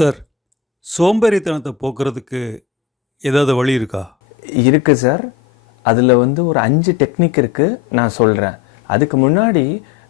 Sir சோம்பேறித்தனத்தை போக்குறதுக்கு ஏதாவது வழி இருக்கா? இருக்கு சார். அதில் வந்து ஒரு அஞ்சு டெக்னிக் இருக்குது நான் சொல்கிறேன் அதுக்கு முன்னாடி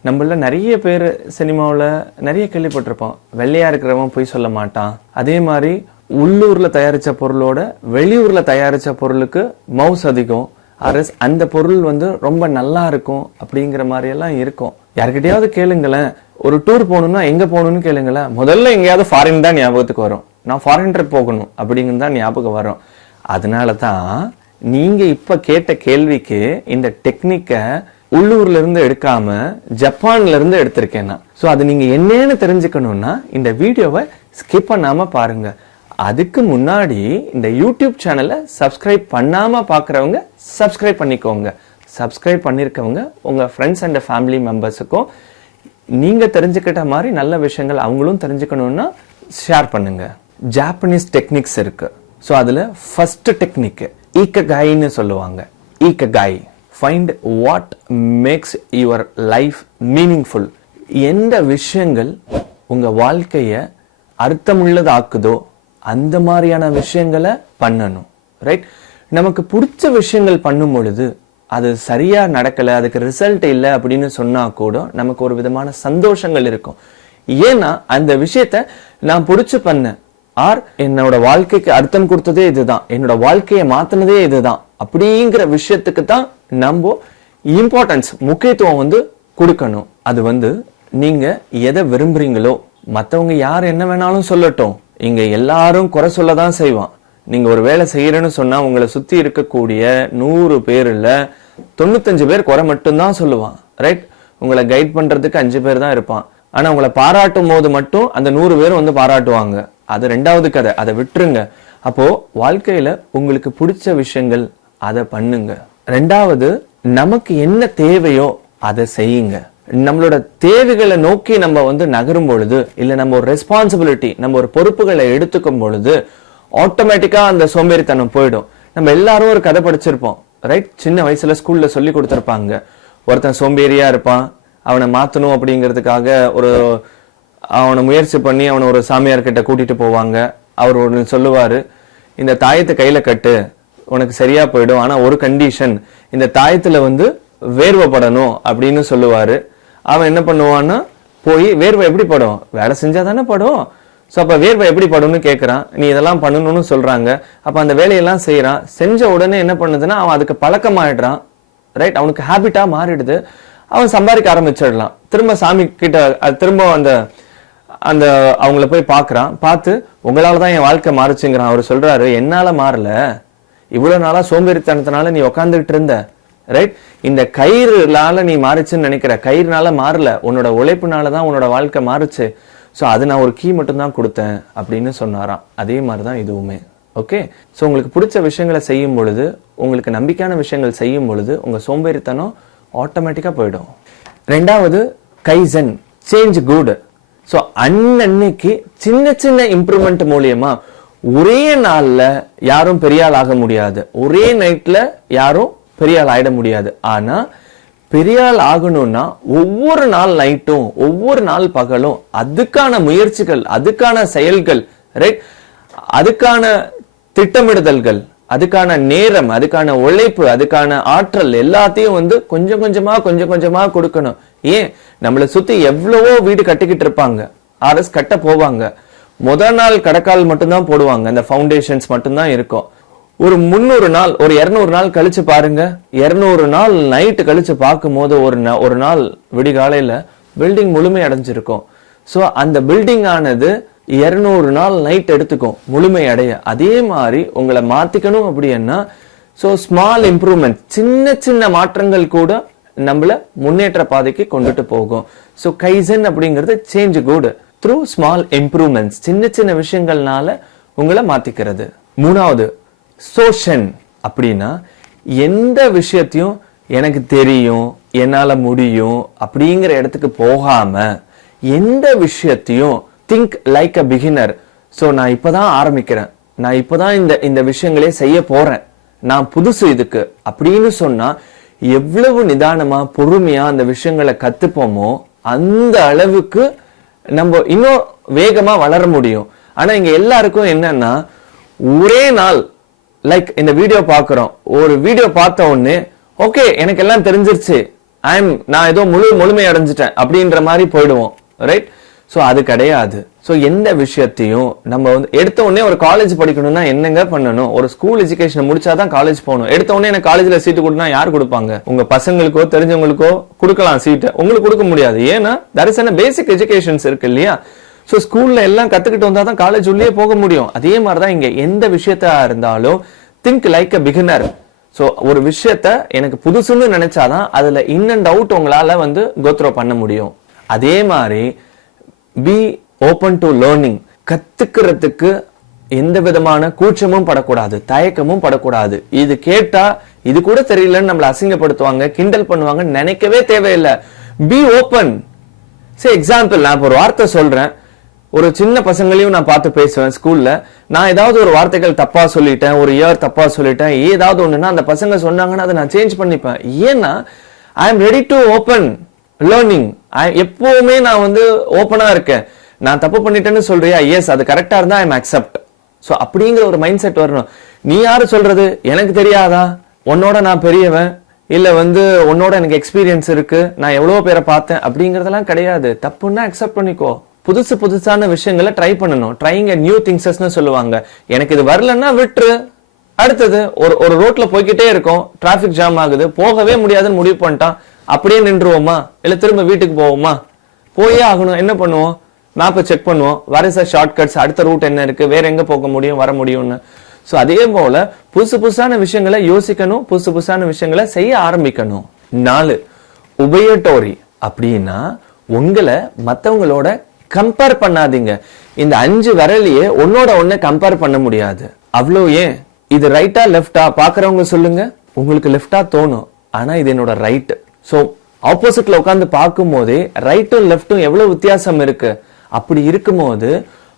நம்மள நிறைய பேர் சினிமாவில் நிறைய கேள்விப்பட்டிருப்போம். வெள்ளையாக இருக்கிறவன் போய் சொல்ல மாட்டான். அதே மாதிரி உள்ளூரில் தயாரித்த பொருளோட வெளியூரில் தயாரித்த பொருளுக்கு மவுஸ் அதிகம். அரஸ் அந்த பொருள் வந்து ரொம்ப நல்லா இருக்கும் அப்படிங்கிற மாதிரி எல்லாம் இருக்கும். யாருக்கிட்டையாவது கேளுங்களேன். ஒரு டூர் போகணும்னா எங்கே போகணும்னு கேளுங்களேன் முதல்ல எங்கேயாவது ஃபாரின் தான் ஞாபகத்துக்கு வரும். நான் ஃபாரின் ட்ரிப் போகணும் அப்படிங்கிறது தான் ஞாபகம் வரும். அதனால தான் நீங்கள் இப்போ கேட்ட கேள்விக்கு இந்த டெக்னிக்கை உள்ளூர்ல இருந்து எடுக்காம ஜப்பான்ல இருந்து எடுத்திருக்கேன் நான். ஸோ அது நீங்க என்னன்னு தெரிஞ்சுக்கணும்னா இந்த வீடியோவை ஸ்கிப் பண்ணாம பாருங்க. அதுக்கு முன்னாடி இந்த யூடியூப் சேனலை சப்ஸ்கிரைப் பண்ணாம பார்க்குறவங்க சப்ஸ்கிரைப் பண்ணிக்கோங்க. சப்ஸ்கிரைப் பண்ணியிருக்கவங்க உங்க ஃப்ரெண்ட்ஸ் அண்ட் ஃபேமிலி மெம்பர்ஸுக்கும் நீங்கள் தெரிஞ்சுக்கிட்ட மாதிரி நல்ல விஷயங்கள் அவங்களும் தெரிஞ்சுக்கணும்னா ஷேர் பண்ணுங்க. ஜாப்பனீஸ் டெக்னிக்ஸ் இருக்கு. ஸோ அதில் ஃபஸ்ட்டு டெக்னிக்கு ஈக்ககாயின்னு சொல்லுவாங்க. Ikigai find what makes your life meaningful எந்த விஷயங்கள் உங்கள் வாழ்க்கையை அர்த்தமுள்ளதாக்குதோ அந்த மாதிரியான விஷயங்களை பண்ணணும். ரைட் நமக்கு பிடிச்ச விஷயங்கள் பண்ணும் பொழுது அது சரியாக நடக்கலை அதுக்கு ரிசல்ட் இல்லை அப்படின்னு சொன்னால் கூட நமக்கு ஒரு விதமான சந்தோஷங்கள் இருக்கும். ஏன்னா அந்த விஷயத்த நான் பிடிச்சி பண்ணேன். ஆர் என்னோட வாழ்க்கைக்கு அர்த்தம் கொடுத்ததே இதுதான். என்னோட வாழ்க்கையை மாத்தினதே இதுதான். அப்படிங்கிற விஷயத்துக்கு தான் நம்ம இம்பார்ட்டன்ஸ் முக்கியத்துவம் வந்து கொடுக்கணும். அது வந்து நீங்க எதை விரும்புறீங்களோ மற்றவங்க யார் என்ன வேணாலும் சொல்லட்டும். இங்க எல்லாரும் குறை சொல்ல தான் செய்வான். நீங்க ஒரு வேலை செய்யறேன்னு சொன்னா உங்களை சுத்தி இருக்கக்கூடிய நூறு பேர்ல தொண்ணூத்தஞ்சு பேர் குறை மட்டும்தான் சொல்லுவான் ரைட் உங்களை கைட் பண்றதுக்கு அஞ்சு பேர் தான் இருப்பான். ஆனா உங்களை பாராட்டும் போது மட்டும் அந்த நூறு பேரும் வந்து பாராட்டுவாங்க. அது ரெண்டாவது கதை. அதை விட்டுருங்க. அப்போ வாழ்க்கையில உங்களுக்கு பிடிச்ச விஷயங்கள் அதை பண்ணுங்க. ரெண்டாவது நமக்கு என்ன தேவையோ அதை செய்யுங்க. நம்மளோட தேவைகளை நோக்கி நம்ம வந்து நகரும் பொழுது இல்ல நம்ம ஒரு ரெஸ்பான்சிபிலிட்டி நம்ம ஒரு பொறுப்புகளை எடுத்துக்கும் பொழுது ஆட்டோமேட்டிக்காக அந்த சோம்பேறித்தனம் போயிடும். நம்ம எல்லாரும் ஒரு கதை படிச்சிருப்போம். ரைட் சின்ன வயசுல ஸ்கூல்ல சொல்லி கொடுத்துருப்பாங்க. ஒருத்தன் சோம்பேறியா இருப்பான். அவனை மாத்தணும் அப்படிங்கிறதுக்காக ஒரு அவனை முயற்சி பண்ணி அவனை ஒரு சாமியார் கிட்ட கூட்டிட்டு போவாங்க. அவர் ஒன்று சொல்லுவாரு இந்த தாயத்தை கையில கட்டு. உனக்கு சரியா போயிடும். ஆனா ஒரு கண்டிஷன் இந்த தாயத்துல வந்து வேர்வைப்படணும். அப்படின்னு சொல்லுவாரு. அவன் என்ன பண்ணுவான்னா போய் வேர்வை எப்படி படும்? வேலை செஞ்சா தானே படும். ஸோ அப்போ வேர்வை எப்படி படும்னு கேட்குறான் நீ இதெல்லாம் பண்ணணும்னு சொல்கிறாங்க அப்போ அந்த வேலையெல்லாம் செய்கிறான் செஞ்ச உடனே என்ன பண்ணுதுன்னா அவன் அதுக்கு பழக்கமாயிடுறான். ரைட் அவனுக்கு ஹேபிட்டாக மாறிடுது. அவன் சம்பாதிக்க ஆரம்பிச்சிடலாம். திரும்ப சாமி கிட்ட அது திரும்ப அந்த அந்த அவங்கள போய் பார்க்குறான் பார்த்து உங்களால் தான் என் வாழ்க்கை மாறுச்சுங்கிறான். அவர் சொல்கிறாரு என்னால் மாறல. இவ்வளோ நாளாக சோம்பேறித்தனத்தினால நீ உக்காந்துக்கிட்டு இருந்த. ரைட் இந்த கயிறுனால நீ மாறுச்சுன்னு நினைக்கிற. கயிறுனால மாறல. உன்னோட உழைப்புனால தான் உன்னோட வாழ்க்கை மாறுச்சு. ஸோ அது நான் ஒரு கீ மட்டும்தான் கொடுத்தேன் அப்படின்னு சொன்னாராம். அதே மாதிரி தான் இதுவுமே. ஓகே ஸோ உங்களுக்கு பிடிச்ச விஷயங்களை செய்யும் பொழுது உங்களுக்கு நம்பிக்கையான விஷயங்கள் செய்யும் பொழுது உங்கள் சோம்பேறித்தனம் ஆட்டோமேட்டிக்காக போயிடும். ரெண்டாவது கைசன் சேஞ்ச் குட் ஸோ அன்னன்னைக்கு சின்ன சின்ன இம்ப்ரூவ்மெண்ட் மூலியமா ஒரே நாளில் யாரும் பெரிய ஆள் ஆக முடியாது. ஒரே நைட்டில் யாரும் பெரிய ஆள் ஆயிட முடியாது. ஆனால் பெரிய ஆள் ஆகணும்னா ஒவ்வொரு நாள் நைட்டும் ஒவ்வொரு நாள் பகலும் அதுக்கான முயற்சிகள் அதுக்கான செயல்கள் ரைட் அதுக்கான திட்டமிடுதல்கள் அதுக்கான நேரம் அதுக்கான உழைப்பு அதுக்கான ஆற்றல் எல்லாத்தையும் வந்து கொஞ்சம் கொஞ்சமா கொஞ்சம் கொஞ்சமா கொடுக்கணும். ஏன்? நம்மளை சுத்தி எவ்வளவோ வீடு கட்டிக்கிட்டு இருப்பாங்க. ஆர்எஸ் கட்ட போவாங்க. முதல் நாள் கடக்கால் மட்டும்தான் போடுவாங்க. அந்த ஃபவுண்டேஷன்ஸ் மட்டும்தான் இருக்கும். ஒரு முந்நூறு நாள் ஒரு இரநூறு நாள் கழிச்சு பாருங்க. இரநூறு நாள் நைட்டு கழிச்சு பார்க்கும் போது ஒரு ஒரு நாள் விடிகாலையில் பில்டிங் முழுமை அடைஞ்சிருக்கும். ஸோ அந்த பில்டிங் ஆனது இரநூறு நாள் நைட் எடுத்துக்கும் முழுமை அடைய. அதே மாதிரி உங்களை மாத்திக்கணும் அப்படின்னா ஸோ ஸ்மால் இம்ப்ரூவ்மெண்ட் சின்ன சின்ன மாற்றங்கள் கூட நம்மள முன்னேற்ற பாதைக்கு கொண்டுட்டு போகும். ஸோ கைசன் அப்படிங்கிறது change good through small improvements சின்ன சின்ன விஷயங்கள்னால உங்களை மாத்திக்கிறது. மூணாவது சோஷன் அப்படின்னா எந்த விஷயத்தையும் எனக்கு தெரியும் என்னால் முடியும் அப்படிங்கிற இடத்துக்கு போகாமல் எந்த விஷயத்தையும் think like a beginner so நான் இப்போ தான் ஆரம்பிக்கிறேன். நான் இப்போ தான் இந்த இந்த விஷயங்களே செய்ய போகிறேன் நான் புதுசு இதுக்கு அப்படின்னு சொன்னால் எவ்வளவு நிதானமாக பொறுமையாக அந்த விஷயங்களை கற்றுப்போமோ அந்த அளவுக்கு நம்ம இன்னும் வேகமாக வளர முடியும். ஆனால் இங்கே எல்லாருக்கும் என்னன்னா ஒரே நாள் லைக் இந்த வீடியோ பார்க்குறோம். ஒரு வீடியோ பார்த்த உடனே ஓகே எனக்கு எல்லாம் தெரிஞ்சிருச்சு. ஐ எம் நான் ஏதோ முழு முழுமை அடைஞ்சிட்டேன். அப்படின்ற மாதிரி போயிடுவோம். ரைட் ஸோ அது கிடையாது. ஸோ எந்த விஷயத்தையும் நம்ம வந்து எடுத்த உடனே ஒரு காலேஜ் படிக்கணும்னா என்னங்க பண்ணணும்? ஒரு ஸ்கூல் எஜுகேஷன் முடிச்சாதான் காலேஜ் போகணும். எடுத்த உடனே எனக்கு காலேஜில் சீட்டு கொடுனா யார் கொடுப்பாங்க? உங்க பசங்களுக்கோ தெரிஞ்சவங்களுக்கோ கொடுக்கலாம் சீட்டை உங்களுக்கு கொடுக்க முடியாது. ஏன்னா தர் பேசிக் எஜுகேஷன்ஸ் இருக்கு இல்லையா? ஸோ ஸ்கூலில் எல்லாம் கற்றுக்கிட்டு வந்தால் தான் காலேஜ் உள்ளே போக முடியும். அதே மாதிரி தான் இங்கே எந்த விஷயத்தா இருந்தாலும் think like a beginner so ஒரு விஷயத்த எனக்கு புதுசுன்னு நினைச்சாதான் அதில் இன் அண்ட் அவுட் உங்களால் வந்து கோத்ரோ பண்ண முடியும். அதே மாதிரி பி ஓப்பன் டு லேர்னிங் கற்றுக்கிறதுக்கு எந்த விதமான கூச்சமும் படக்கூடாது தயக்கமும் படக்கூடாது. இது கேட்டா இது கூட தெரியலன்னு நம்மளை அசிங்கப்படுத்துவாங்க கிண்டல் பண்ணுவாங்க நினைக்கவே தேவையில்லை. பி ஓப்பன் சரி எக்ஸாம்பிள் நான் இப்போ ஒரு வார்த்தை சொல்றேன். ஒரு சின்ன பசங்களையும் நான் பார்த்து பேசுவேன் ஸ்கூலில் நான் ஏதாவது ஒரு வார்த்தைகள் தப்பாக சொல்லிட்டேன் ஒரு இயர் தப்பாக சொல்லிட்டேன் ஏதாவது ஒன்றுனா அந்த பசங்க சொன்னாங்கன்னா அதை நான் சேஞ்ச் பண்ணிப்பேன். ஏன்னா I am ready to open learning எப்பவுமே நான் வந்து ஓப்பனாக இருக்கேன். நான் தப்பு பண்ணிட்டேன்னு சொல்றியா? எஸ் அது கரெக்டாக இருந்தால் ஐ எம் அக்செப்ட் ஸோ அப்படிங்கிற ஒரு மைண்ட் செட் வரணும். நீ யார் சொல்றது? எனக்கு தெரியாதா? உன்னோட நான் பெரியவன். இல்லை வந்து உன்னோட எனக்கு எக்ஸ்பீரியன்ஸ் இருக்கு. நான் எவ்வளோ பேரை பார்த்தேன். அப்படிங்கிறதெல்லாம் கிடையாது. தப்புன்னா அக்செப்ட் பண்ணிக்கோ. புதுசு புதுசான விஷயங்களை ட்ரை பண்ணணும். ட்ரைங் நியூ திங்ஸஸ்னு சொல்லுவாங்க. எனக்கு இது வரலன்னா விட்டுரு. அடுத்தது ஒரு ஒரு ரோட்ல போய்கிட்டே இருக்கும். டிராஃபிக் ஜாம் ஆகுது. போகவே முடியாதுன்னு முடிவு பண்ணிட்டான் அப்படியே நின்றுவோமா? இல்ல திரும்ப வீட்டுக்கு போவோமா? போயே ஆகணும். என்ன பண்ணுவோம்? மேப்பை செக் பண்ணுவோம். வர சார் ஷார்ட்கட்ஸ் அடுத்த ரூட் என்ன இருக்கு? வேற எங்க போக முடியும்? வர முடியும்னு. ஸோ அதே போல புதுசு புதுசான விஷயங்களை யோசிக்கணும். புதுசு புதுசான விஷயங்களை செய்ய ஆரம்பிக்கணும். நாலு உபயட்டோரி அப்படின்னா உங்களை மற்றவங்களோட கம்பேர் பண்ணாதீங்க. இந்த அஞ்சு விரலையே ஒன்னோட ஒண்ணு கம்பேர் பண்ண முடியாது. அவ்வளோ ஏன்? இது ரைட்டா லெஃப்டா பாக்குறவங்க சொல்லுங்க. உங்களுக்கு லெஃப்டா தோணும். ஆனா இது என்னோட ரைட் ஸோ ஆப்போசிட்ல உட்காந்து பார்க்கும் போதே ரைட்டும் லெஃப்ட்டும் எவ்வளோ வித்தியாசம் இருக்கு? அப்படி இருக்கும்போது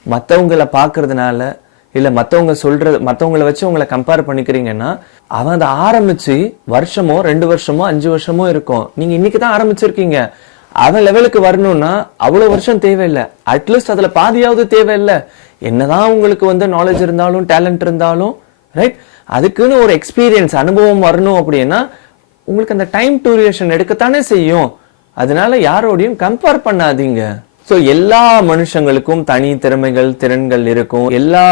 மற்றவங்களை பார்க்கறதுனால இல்ல மற்றவங்க சொல்றது மற்றவங்களை வச்சு உங்களை கம்பேர் பண்ணிக்கிறீங்கன்னா அவன் அதை ஆரம்பிச்சு வருஷமோ ரெண்டு வருஷமோ அஞ்சு வருஷமோ இருக்கும். நீங்க இன்னைக்கு தான் ஆரம்பிச்சிருக்கீங்க. அவன் லெவலுக்கு வரணும்னா அவ்வளோ வருஷம் தேவையில்லை. அட்லீஸ்ட் அதில் பாதியாவது தேவையில்லை. என்னதான் உங்களுக்கு வந்து நாலேஜ் இருந்தாலும் டேலண்ட் இருந்தாலும் ரைட் அதுக்குன்னு ஒரு எக்ஸ்பீரியன்ஸ் அனுபவம் வரணும் அப்படின்னா உங்களுக்கு அந்த டைம் டூரியேஷன் எடுக்கத்தானே செய்யும். அதனால யாரோடையும் கம்பேர் பண்ணாதீங்க. ஸோ எல்லா மனுஷங்களுக்கும் தனி திறமைகள் திறன்கள் இருக்கும். எல்லா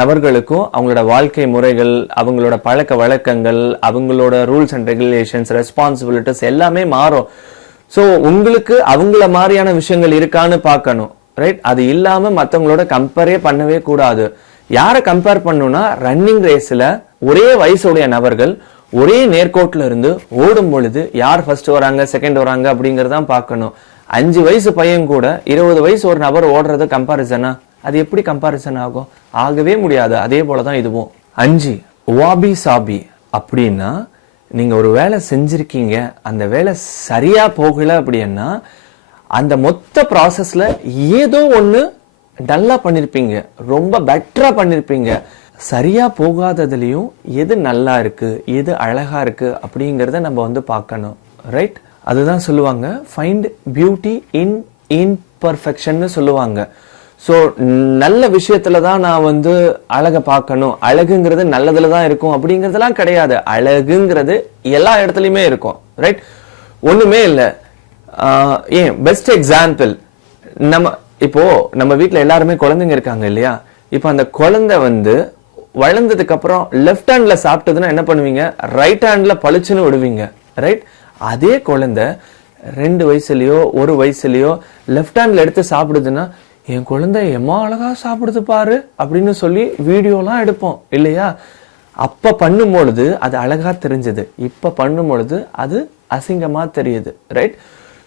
நபர்களுக்கும் அவங்களோட வாழ்க்கை முறைகள் அவங்களோட பழக்க வழக்கங்கள் அவங்களோட ரூல்ஸ் அண்ட் ரெகுலேஷன்ஸ் ரெஸ்பான்சிபிலிட்டிஸ் எல்லாமே மாறும். ஸோ உங்களுக்கு அவங்கள மாதிரியான விஷயங்கள் இருக்கான்னு பார்க்கணும் ரைட் அது இல்லாமல் மற்றவங்களோட கம்பேரே பண்ணவே கூடாது. யாரை கம்பேர் பண்ணுன்னா ரன்னிங் ரேஸில் ஒரே வயசுடைய நபர்கள் ஒரே நேர்கோட்டில் இருந்து ஓடும் பொழுது யார் ஃபர்ஸ்ட் வராங்க செகண்ட் வராங்க அப்படிங்கிறதான் பார்க்கணும். அஞ்சு வயசு பையன் கூட இருபது வயசு ஒரு நபர் ஓடுறது கம்பாரிசனா அது எப்படி கம்பாரிசன் ஆகும்? ஆகவே முடியாது. அதே போலதான் இதுவும். அஞ்சு வாபி சாபி அப்படின்னா நீங்கள் ஒரு வேலை செஞ்சிருக்கீங்க அந்த வேலை சரியாக போகலை அப்படின்னா அந்த மொத்த ப்ராசஸில் ஏதோ ஒன்று டல்லாக பண்ணியிருப்பீங்க ரொம்ப பெட்டராக பண்ணியிருப்பீங்க சரியாக போகாததுலேயும் எது நல்லா இருக்குது எது அழகாக இருக்குது அப்படிங்கிறத நம்ம வந்து பார்க்கணும் ரைட் அதுதான் சொல்லுவாங்க ஃபைண்ட் பியூட்டி இன் இன்பர்ஃபெக்ஷன்னு சொல்லுவாங்க. ஸோ நல்ல விஷயத்துல தான் நான் வந்து அழகை பார்க்கணும். அழகுங்கிறது நல்லதுல தான் இருக்கும். அப்படிங்கிறதெல்லாம் கிடையாது. அழகுங்கிறது எல்லா இடத்துலையுமே இருக்கும். ரைட் ஒன்றுமே இல்லை. ஏன்? பெஸ்ட் எக்ஸாம்பிள் நம்ம இப்போ நம்ம வீட்டில் எல்லாருமே குழந்தைங்க இருக்காங்க இல்லையா? இப்போ அந்த குழந்தை வந்து வளர்ந்ததுக்கு அப்புறம் லெஃப்ட் ஹேண்டில் சாப்பிட்டதுன்னா என்ன பண்ணுவீங்க? ரைட் ஹேண்டில் பளிச்சுன்னு விடுவீங்க. ரைட் அதே குழந்தை ரெண்டு வயசுலேயோ ஒரு வயசுலையோ லெஃப்ட் ஹேண்டில் எடுத்து சாப்பிடுதுன்னா என் குழந்தை எம்மா அழகாக சாப்பிடுது பாரு அப்படின்னு சொல்லி வீடியோலாம் எடுப்போம் இல்லையா? அப்போ பண்ணும் பொழுது அது அழகாக தெரிஞ்சது. இப்போ பண்ணும் பொழுது அது அசிங்கமாக தெரியுது ரைட்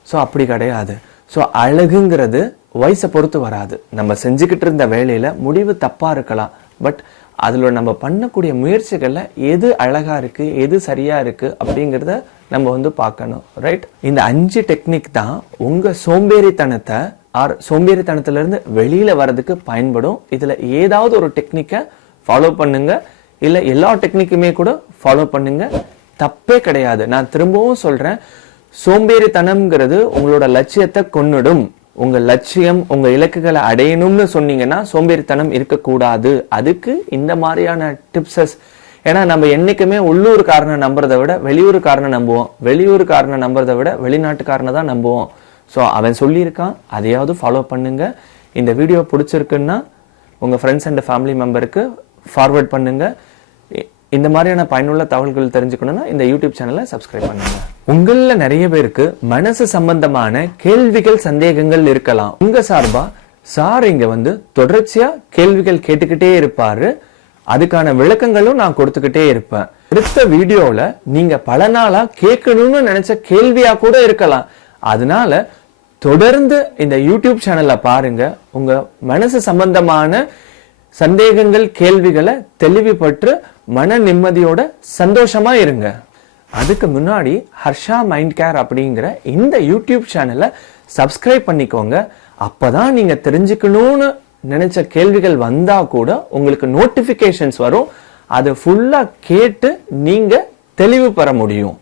ஸோ அப்படி கிடையாது. ஸோ அழகுங்கிறது வயசை பொறுத்து வராது. நம்ம செஞ்சுக்கிட்டு இருந்த வேலையில் முடிவு தப்பாக இருக்கலாம். பட் அதில் நம்ம பண்ணக்கூடிய முயற்சிகளில் எது அழகாக இருக்குது எது சரியாக இருக்குது அப்படிங்கிறத நம்ம வந்து பார்க்கணும் ரைட் இந்த அஞ்சு டெக்னிக் தான் உங்கள் சோம்பேறித்தனத்தை ஆர் சோம்பேறித்தனத்திலிருந்து வெளியில் வரதுக்கு வர்றதுக்கு பயன்படும். இதில் ஏதாவது ஒரு டெக்னிக்கை ஃபாலோ பண்ணுங்க. இல்லை எல்லா டெக்னிக்குமே கூட ஃபாலோ பண்ணுங்க. தப்பே கிடையாது. நான் திரும்பவும் சொல்கிறேன் சோம்பேறித்தனம்ங்கிறது உங்களோட லட்சியத்தை கொன்னுடும். உங்கள் லட்சியம் உங்கள் இலக்குகளை அடையணும்னு சொன்னீங்கன்னா சோம்பேறித்தனம் இருக்கக்கூடாது. அதுக்கு இந்த மாதிரியான டிப்ஸஸ் ஏன்னா நம்ம என்றைக்குமே உள்ளூர் காரனை நம்புறதை விட வெளியூர் காரனை நம்புவோம். வெளியூர் காரனை நம்புறதை விட வெளிநாட்டுக்காரனை தான் நம்புவோம். ஸோ அவன் சொல்லியிருக்கான் அதையாவது ஃபாலோ பண்ணுங்க. இந்த வீடியோ பிடிச்சிருக்குன்னா உங்க ஃப்ரெண்ட்ஸ் அண்ட் ஃபேமிலி மெம்பருக்கு ஃபார்வர்ட் பண்ணுங்க. இந்த மாதிரியான பயனுள்ள தகவல்கள் தெரிஞ்சுக்கணும்னா இந்த யூடியூப் சேனலை சப்ஸ்கிரைப் பண்ணுங்க. உங்களில் நிறைய பேருக்கு மனசு சம்பந்தமான கேள்விகள் சந்தேகங்கள் இருக்கலாம். உங்க சார்பா சார் இங்க வந்து தொடர்ச்சியா கேள்விகள் கேட்டுக்கிட்டே இருப்பாரு. அதுக்கான விளக்கங்களும் நான் கொடுத்துக்கிட்டே இருப்பேன். அடுத்த வீடியோவில் நீங்க பல நாளா கேட்கணும்னு நினைச்ச கேள்வியா கூட இருக்கலாம். அதனால தொடர்ந்து இந்த யூடியூப் சேனலை பாருங்க. உங்க மனசு சம்பந்தமான சந்தேகங்கள் கேள்விகளை தெளிவுபற்று மன நிம்மதியோட சந்தோஷமா இருங்க. அதுக்கு முன்னாடி ஹர்ஷா மைண்ட் கேர் அப்படிங்கிற இந்த யூடியூப் சேனலை சப்ஸ்கிரைப் பண்ணிக்கோங்க. அப்பதான் நீங்க தெரிஞ்சுக்கணும்னு நினைச்ச கேள்விகள் வந்தா கூட உங்களுக்கு நோட்டிபிகேஷன்ஸ் வரும். அதை ஃபுல்லா கேட்டு நீங்க தெளிவு பெற முடியும்.